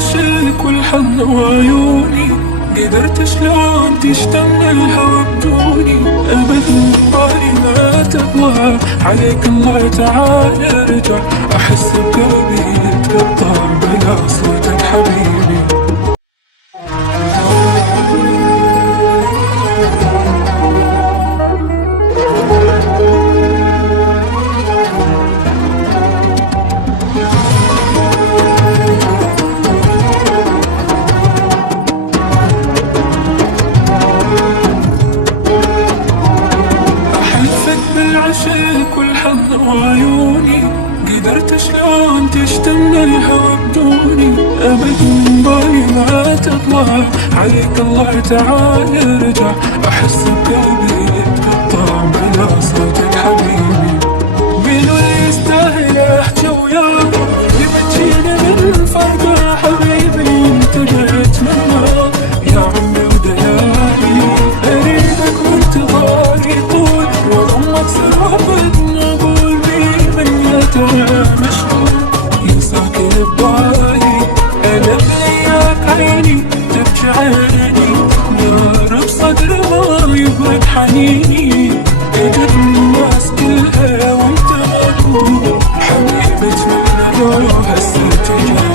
بالعشق والحظ وعيوني، قدرت شلون تشتم الهوى بدوني. أبد بالي ما تطلع عليك الله تعالى ارجع، أحس بقلبي يتقطع بلا صوتك حبيبي. بالعشق والحظ وعيوني، قدرت شلون تشتم الهوى بدوني. أبد من بالي ما تطلع عليك الله تعالى ارجع، أحس بقلبي يتقطع بلا صوتك حبيبي. قالوا لي يستاهل أحكي وياه، يبكيني من فرقه حبيبي. انت جيت منه يا عمري وديالي، أريدك وانتظاري طول وضمك سرابة نقول بي بنيته مشغول. يا ساكن ببالي أنا بلياك عيني، تبكي عيني نار بصدر ما يبرد حنيني. اجد الناس كلها وانت موجود حبيبي، اتمنى لو هسه تجي